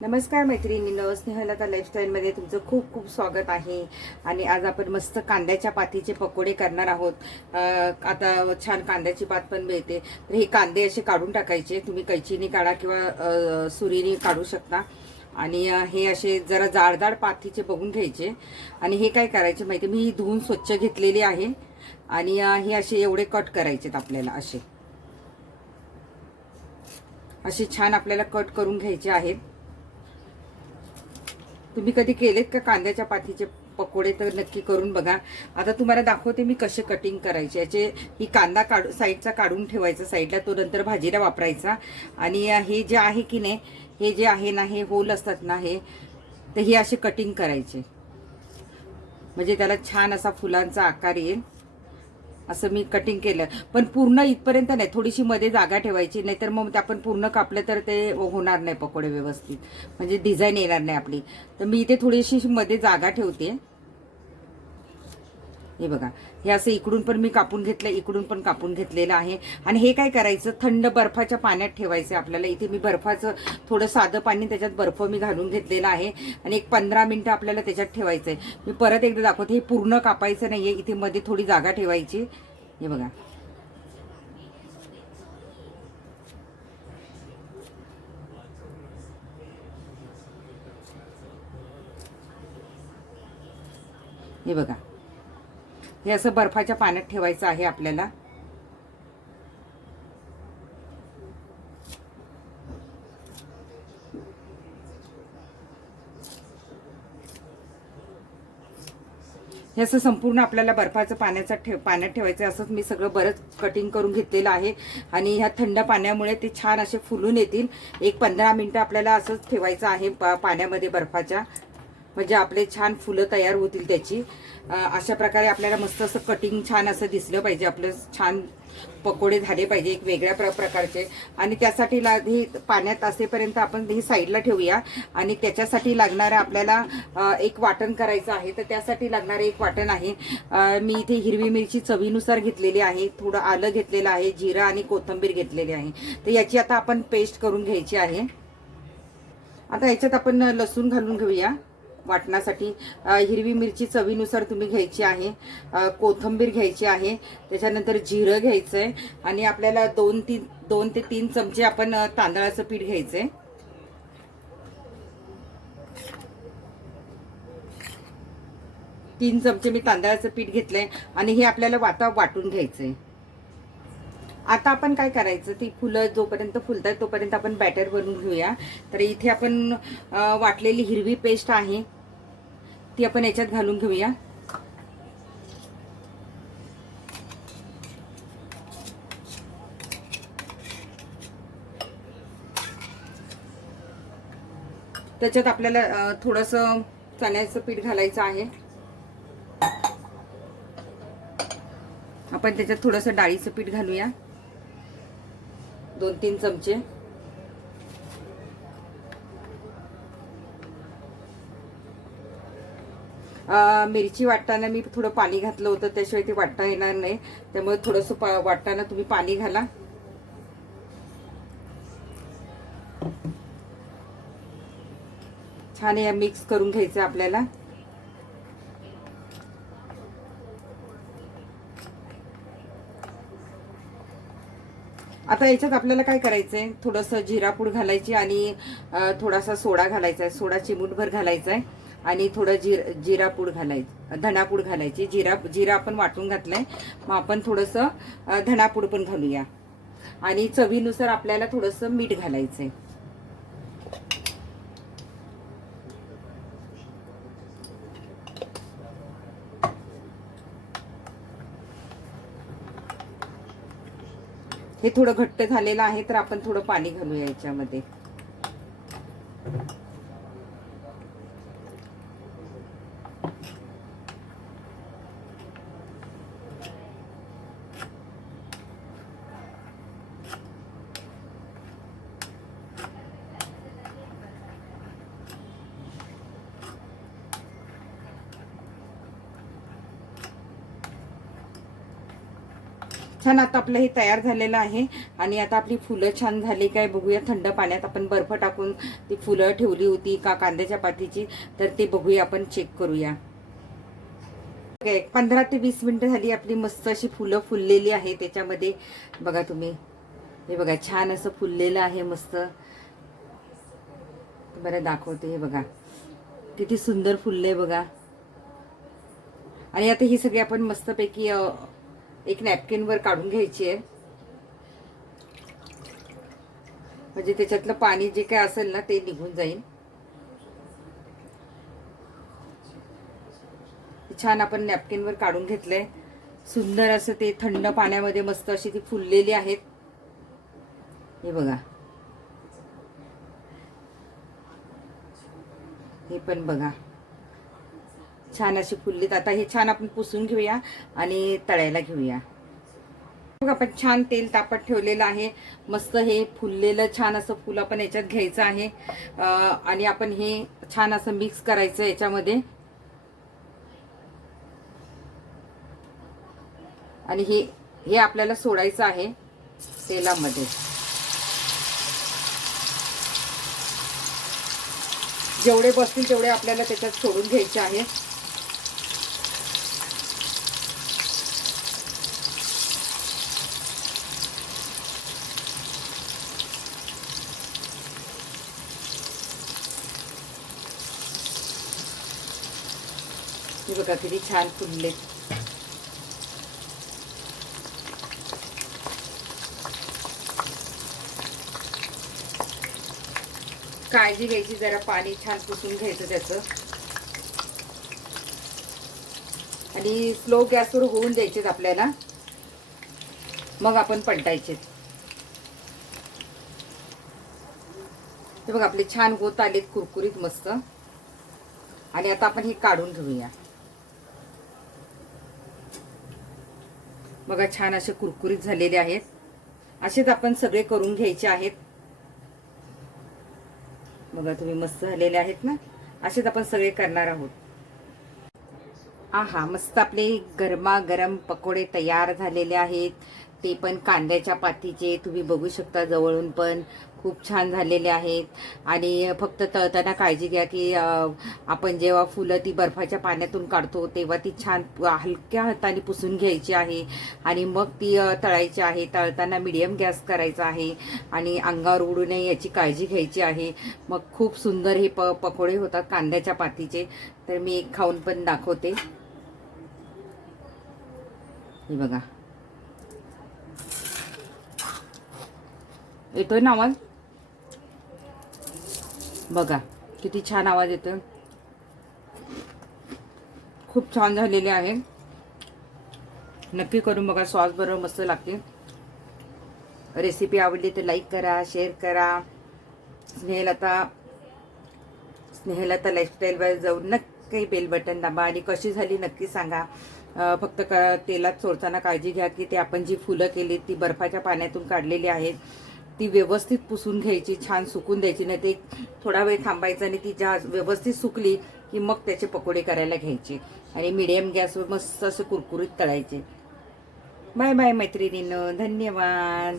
नमस्कार मैत्रिणींनो स्नेहलता लाईफस्टाईलमध्ये तुमचं खूप खूप स्वागत आहे. आणि आज आपण मस्त कांद्याच्या पातीचे पकोडे करणार आहोत. आता छान कांद्याची पात पण मिळते. तर हे कांदे असे काढून टाकायचे. तुम्ही कैचीने काढा किंवा सुरीने काढू शकता. आणि हे असे जरा जाडजाड पातीचे बघून घ्यायचे. आणि हे काय करायचे माहिती मी धुवून स्वच्छ घेतलेली आहे. आणि हे असे एवढे कट करायचेत आपल्याला असे. असे छान आपल्याला कट करून घ्यायचे आहेत. तुम्ही कधी केलेत का कांद्याच्या पातीचे पकोडे? तर नक्की करून बघा. आता तुम्हाला दाखवते मी कसे कटिंग करायचे. याचे ही कांदा काढू साईडचा काढून ठेवायचा. साईडला तो नंतर भाजीला वापरायचा. आणि हे जे आहे की नाही हे जे आहे ना हे होल असतात ना हे तर हे असे कटिंग करायचे. म्हणजे त्याला छान असा फुलांचा आकार येईल. असं मी कटिंग केलं. पण पूर्ण इथपर्यंत नाही थोडीशी मध्ये जागा ठेवायची नाहीतर मग ते आपण पूर्ण कापलं तर ते होणार नाही पकोडे व्यवस्थित. म्हणजे डिझाईन येणार नाही आपली. तर मी इथे थोडीशी मध्ये जागा ठेवते. हे बघा. हे असं इकडून पण मी कापून घेतलं इकडून पण कापून घेतलेलं आहे. आणि हे काय करायचं? थंड बर्फाच्या पाण्यात ठेवायचं आपल्याला. इथे मी बर्फाचं थोडं साधं पाणी त्याच्यात बर्फ मी घालून घेतलेला आहे. आणि एक पंधरा मिनटं आपल्याला त्याच्यात ठेवायचं आहे मी परत एकदा दाखवते. हे पूर्ण कापायचं नाहीये. इथे मध्ये थोडी जागा ठेवायची. हे बघा. हे बघा. हे असं बर्फाच्या पाण्यात ठेवायचं आहे आपल्याला. हे असं संपूर्ण आपल्याला बर्फाचं पाण्याचं ठेव पाण्यात ठेवायचं असंच मी सगळं बरंच कटिंग करून घेतलेलं आहे. आणि ह्या थंड पाण्यामुळे ते छान असे फुलून येतील. एक पंधरा मिनटं आपल्याला असंच ठेवायचं आहे पाण्यामध्ये बर्फाच्या. म्हणजे आपले छान फुलं तयार होतील त्याची. अशा प्रकारे आपल्याला मस्त असं कटिंग छान असं दिसलं पाहिजे. आपलं छान पकोडे झाले पाहिजे एक वेगळ्या प्र प्रकारचे. आणि त्यासाठी ला हे पाण्यात असेपर्यंत आपण हे साईडला ठेवूया. आणि त्याच्यासाठी लागणारं आपल्याला एक वाटण करायचं आहे. तर त्यासाठी लागणारं एक वाटण आहे. मी इथे हिरवी मिरची चवीनुसार घेतलेली आहे. थोडं आलं घेतलेलं आहे. जिरं आणि कोथिंबीर घेतलेली आहे. तर याची आता आपण पेस्ट करून घ्यायची आहे. आता याच्यात आपण लसूण घालून घेऊया. वाटण्यासाठी हिरवी मिरची चवीनुसार तुम्ही घ्यायची आहे कोथंबीर कोथिंबीर घ्यायची आहे त्याच्यानंतर जिरं घ्यायचं आहे आणि आपल्याला दोन तीन दोन ते तीन चमचे आपण तांदळाचं पीठ घ्यायचं आहे तीन चमचे मी तांदळाचं पीठ घेतलंय आणि हे आपल्याला वाता वाटून घ्यायचंय. आता आपण काय करायचं ती फुलं जोपर्यंत फुलतात तोपर्यंत आपण बॅटर बनवून घेऊया. तर इथे आपण वाटलेली हिरवी पेस्ट आहे. ती आपण याच्यात घालून घेऊया. त्याच्यात आपल्याला थोडंसं चण्याचं पीठ घालायचं आहे. आपण त्याच्यात थोडंसं डाळीचं पीठ घालूया. दोन तीन चमचे. मिरची वाटताना मी थोडं पाणी घातलं होतं त्याशिवाय ते वाटता येणार नाही. त्यामुळे थोडंसं पा- वाटताना तुम्ही पाणी घाला. छान या मिक्स करून घ्यायचं आपल्याला. आता याच्यात आपल्याला काय करायचंय? थोडंसं जिरापूड घालायची आणि थोडासा सोडा घालायचा आहे सोडा चिमूटभर घालायचा आहे आणि थोडं जिर जिरापूड घालायचं. धणापूड घालायची. जिरा जिरा आपण वाटून घातलंय. मग आपण थोडंसं धणापूड पण घालूया. आणि चवीनुसार आपल्याला थोडंसं मीठ घालायचंय. हे थोडं घट्ट झालेलं आहे तर आपण थोडं पाणी घालूया याच्यामध्ये. छान आता आपलं हे तयार झालेलं आहे. आणि आता आपली फुलं छान झाली काय बघूया. थंड पाण्यात आपण बर्फ टाकून ती फुलं ठेवली होती का कांद्याच्या पातीची तर ते बघूया आपण चेक करूया. पंधरा ते वीस मिनिटं झाली आपली मस्त अशी फुलं फुललेली आहे त्याच्यामध्ये. बघा तुम्ही. हे बघा छान असं फुललेलं आहे मस्त. बरं दाखवते हे बघा. किती सुंदर फुलले बघा. आणि आता ही सगळी आपण मस्तपैकी एक नॅपकिनवर काढून घ्यायची आहे. म्हणजे त्याच्यातलं पाणी जे काय असेल ना ते निघून जाईल. छान आपण नॅपकिनवर काढून घेतलंय. सुंदर असं ते थंड पाण्यामध्ये मस्त अशी ती फुललेली आहेत. हे बघा. हे पण बघा. छान अशी फुललीत. आता हे छान आपण पुसून घेऊया आणि तळायला घेऊया. बघ आपण छान तेल तापत ठेवलेलं आहे. मस्त हे फुललेलं छान असं फुल आपण याच्यात घ्यायचं आहे. आणि आपण हे छान असं मिक्स करायचं याच्यामध्ये. आणि हे हे आपल्याला सोडायचं आहे तेलामध्ये. जेवढे बसतील तेवढे आपल्याला त्याच्यात सोडून घ्यायचे आहे. हे बघा किती छान फुलले काळजी घ्यायची जरा पाणी छान पुसून घ्यायचं त्याचं. आणि स्लो गॅसवर होऊन द्यायचेत आपल्याला. मग आपण पलटायचे हे बघ आपले छान होत आलेत कुरकुरीत मस्त. आणि आता आपण हे काढून घेऊया. बघा छान असे कुरकुरीत झालेले आहेत. असेच आपण सगळे करून घ्यायचे आहेत. बघा तुम्ही मस्त झालेले आहेत ना? असेच आपण सगळे करणार आहोत. आहा मस्त आपले गरमागरम पकोडे तयार झालेले आहेत. ते पण कांद्याच्या पातीचे तुम्ही बघू शकता जवळून पण खूप छान झालेले आहेत. आणि फक्त तळताना काळजी घ्या की आपण जेव्हा फुलं ती बर्फाच्या पाण्यातून काढतो तेव्हा ती छान हलक्या हाताने पुसून घ्यायची आहे. आणि मग ती तळायची आहे. तळताना मिडियम गॅस करायचा आहे आणि अंगावर उडू नये याची काळजी घ्यायची आहे. मग खूप सुंदर हे प पकोडे होतात कांद्याच्या पातीचे. तर मी एक खाऊन पण दाखवते. हे बघा. येतोय ना आवाज? बघा किती छान आवाज येतो खूप छान झालेले आहे. नक्की करून बघा सॉस बरोबर मस्त लागते. रेसिपी आवडली तर लाईक करा शेअर करा. स्नेहलता स्नेहलता लाईफस्टाईलवर जाऊन नक्की बेल बटन दाबा. आणि कशी झाली नक्की सांगा. फक्त क तेलात सोडताना काळजी घ्या की ते आपण जी फुलं केली ती बर्फाच्या पाण्यातून काढलेली आहेत. ती व्यवस्थित पुसून घ्यायची छान सुकून द्यायची नाही ते थोडा वेळ थांबायचं आणि ती ज्या व्यवस्थित सुकली की मग त्याचे पकोडे करायला घ्यायचे. आणि मिडियम गॅसवर मस्त असे कुरकुरीत तळायचे. बाय बाय मैत्रिणीनं धन्यवाद.